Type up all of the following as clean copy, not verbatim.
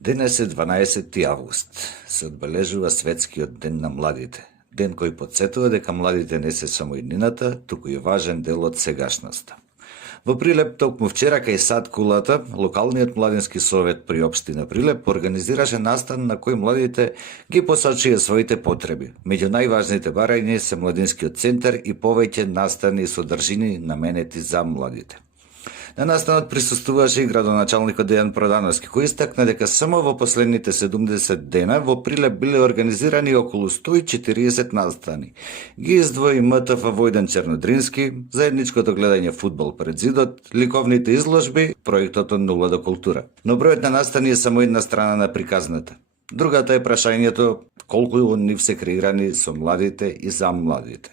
Денес е 12 август. Се одбележува Светскиот ден на младите. Ден кој потсетува дека младите не се само иднината, туку и важен дел од сегашноста. Во Прилеп токму вчера кај Сад Кулата, локалниот младински совет при општина Прилеп организираше настан на кој младите ги посочија своите потреби. Меѓу најважните барања се младинскиот центар и повеќе настани и содржини наменети за младите. На настанот присуствуваше и градоначалникот Дејан Продановски, кој истакна дека само во последните 70 дена во Прилеп биле организирани околу 140 настани. Ги издвои МТФ Војдан Чернодрински, заедничкото гледање фудбал пред зидот, ликовните изложби, проектот од нула до култура. Но бројот на настани е само една страна на приказната. Другата е прашањето колку од нив се креирани со младите и за младите.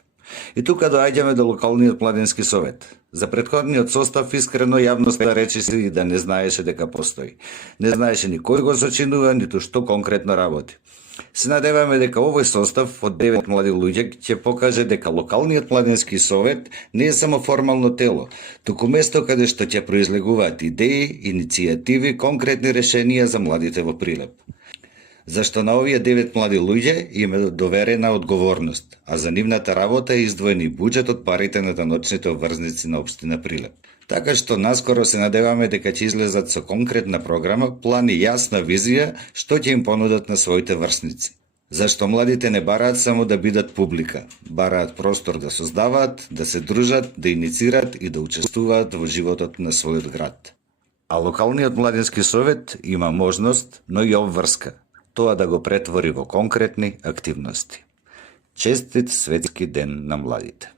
И тука доаѓаме до локалниот младински совет. За претходниот состав искрено јавноста речиси и да не знаеше дека постои. Не знаеше ни кој го сочинува, ниту што конкретно работи. Се надеваме дека овој состав од 9 млади луѓе ќе покаже дека локалниот младински совет не е само формално тело, туку место каде што ќе произлегуваат идеи, иницијативи, конкретни решенија за младите во Прилеп. Зашто на овие 9 млади луѓе им е доверена одговорност, а за нивната работа е издвоен и буџет од парите на даночните обврзници на општина Прилеп. Така што наскоро се надеваме дека ќе излезат со конкретна програма, план и јасна визија што ќе им понудат на своите врсници. Зашто младите не бараат само да бидат публика, бараат простор да создаваат, да се дружат, да иницират и да учествуваат во животот на својот град. А локалниот младински совет има можност, но и обврска, тоа да го претвори во конкретни активности. Честит Светски ден на младите!